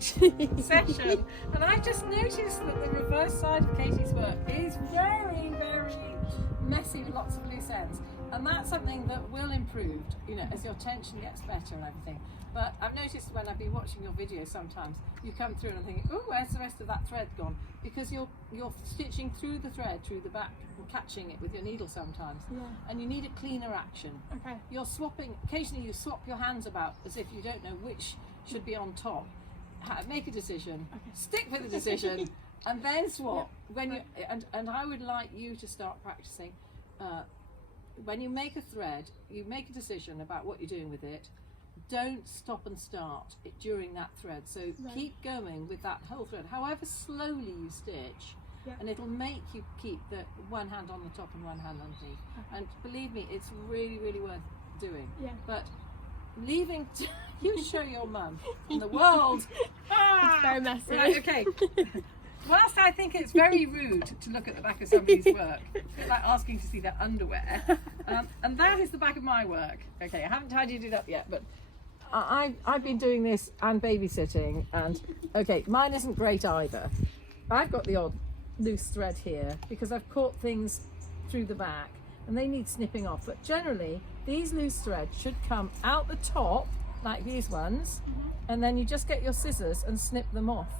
stage session, and I just noticed that the reverse side of Katie's work is very, very messy with lots of loose ends, and that's something that will improve, you know, as your tension gets better and everything. But I've noticed when I've been watching your videos, sometimes you come through and I'm thinking, oh, where's the rest of that thread gone? Because you're stitching through the thread, through the back, and catching it with your needle sometimes, and you need a cleaner action. Okay. You're swapping, occasionally you swap your hands about as if you don't know which should be on top. Make a decision, stick with the decision, and then swap. When you and I would like you to start practicing. When you make a thread, you make a decision about what you're doing with it. Don't stop and start it during that thread. So keep going with that whole thread, however slowly you stitch, and it'll make you keep the one hand on the top and one hand underneath. And believe me, it's really, really worth doing. But leaving you show your mum and the world. It's very messy. Right, okay. Whilst I think it's very rude to look at the back of somebody's work, it's a bit like asking to see their underwear, and that is the back of my work. Okay, I haven't tidied it up yet, but I've been doing this and babysitting, and okay, mine isn't great either. I've got the odd loose thread here because I've caught things through the back and they need snipping off, but generally these loose threads should come out the top like these ones, and then you just get your scissors and snip them off.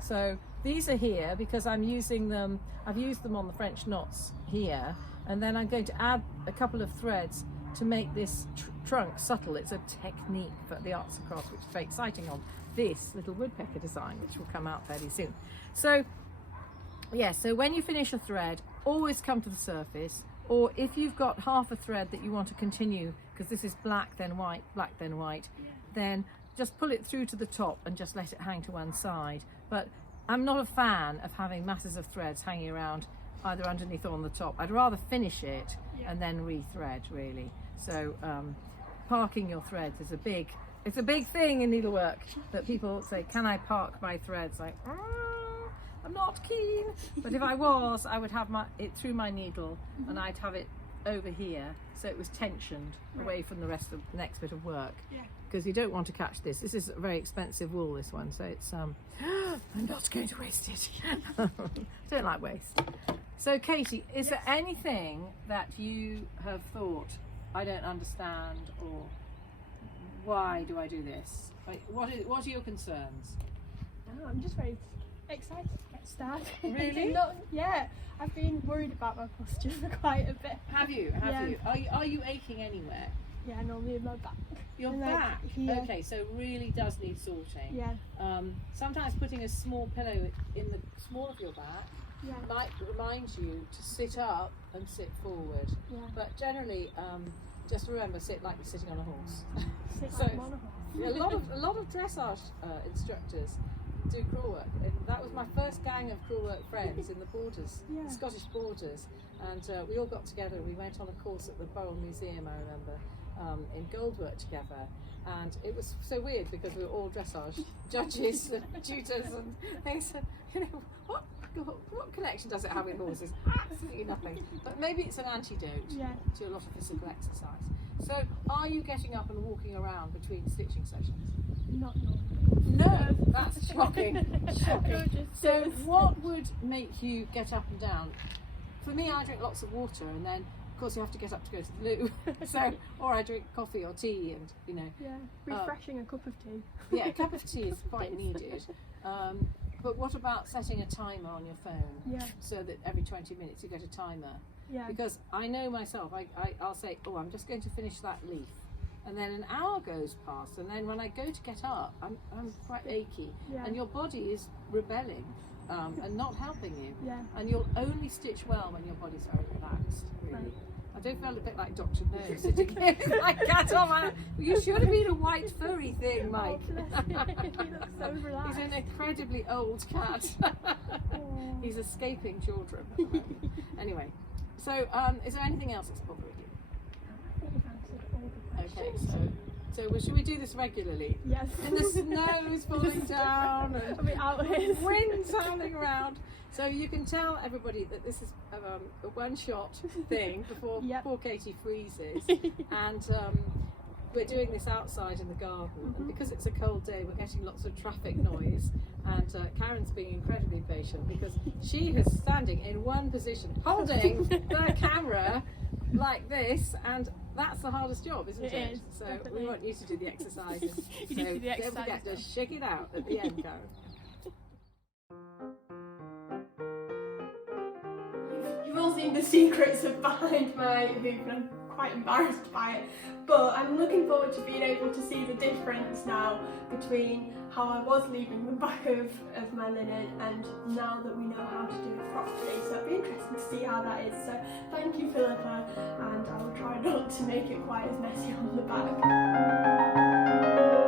So these are here because I'm using them, I've used them on the French knots here, and then I'm going to add a couple of threads to make this trunk subtle. It's a technique for the arts and crafts, which is very exciting, on this little woodpecker design, which will come out fairly soon. So yeah, so when you finish a thread, always come to the surface, or if you've got half a thread that you want to continue, because this is black then white, black then white, then just pull it through to the top and just let it hang to one side. But I'm not a fan of having masses of threads hanging around either underneath or on the top. I'd rather finish it and then re-thread, really. So parking your threads is it's a big thing in needlework, that people say, can I park my threads? Like, I'm not keen. But if I was, I would have it through my needle, and I'd have it over here so it was tensioned away from the rest of the next bit of work. Because you don't want to catch this. This is a very expensive wool, this one, so it's I'm not going to waste it. I don't like waste. So Katie, is there anything that you have thought, I don't understand, or why do I do this? Like, what are your concerns? Oh, I'm just very excited to get started. Really? Yeah, I've been worried about my posture for quite a bit. Have you? Have you? Are you aching anywhere? Yeah, normally in my back. Your and back? Like, okay, so really does need sorting. Yeah. Sometimes putting a small pillow in the small of your back might remind you to sit up and sit forward. But generally, just remember, sit like you're sitting on a horse. Sit like I'm on a horse. a lot of dressage instructors do crewel work. That was my first gang of crewel work friends in the borders, Scottish borders, and we all got together. We went on a course at the Borough Museum, I remember, in goldwork together, and it was so weird because we were all dressage judges and tutors and things. You know, what connection does it have with horses? Absolutely nothing. But maybe it's an antidote to a lot of physical exercise. So, are you getting up and walking around between stitching sessions? Not normally. No, that's shocking. Shocking. So, what would make you get up and down? For me, I drink lots of water, and then of course you have to get up to go to the loo. So, or I drink coffee or tea, and you know. Yeah, refreshing a cup of tea. Yeah, a cup of tea is quite needed. But what about setting a timer on your phone? So that every 20 minutes you get a timer. Because I know myself, I'll say, oh, I'm just going to finish that leaf. And then an hour goes past, and then when I go to get up, I'm quite achy. And your body is rebelling and not helping you. And you'll only stitch well when your body's very relaxed, really. I do feel a bit like Dr. No sitting here with my cat on my... You should have been a white furry thing, Mike. So relaxed. He's an incredibly old cat. He's escaping children. Anyway, so is there anything else that's bothering you? Okay, so should we do this regularly? Yes. And the snow is falling down, and wind's howling around. So you can tell everybody that this is a one-shot thing before poor Katie freezes. And we're doing this outside in the garden, and because it's a cold day, we're getting lots of traffic noise. And Karen's being incredibly patient because she is standing in one position, holding the camera like this, and that's the hardest job, isn't it? It is, So definitely. we want you to do the exercises. You need to do the Don't forget to exercises. shake it out at the end, Karen. You've all seen the secrets of behind my hoop, and I'm quite embarrassed by it. But I'm looking forward to being able to see the difference now between how I was leaving the back of my linen and now that we know how to do it properly. So it'll be interesting to see how that is. So thank you, Phillipa, and I'll try not to make it quite as messy on the back.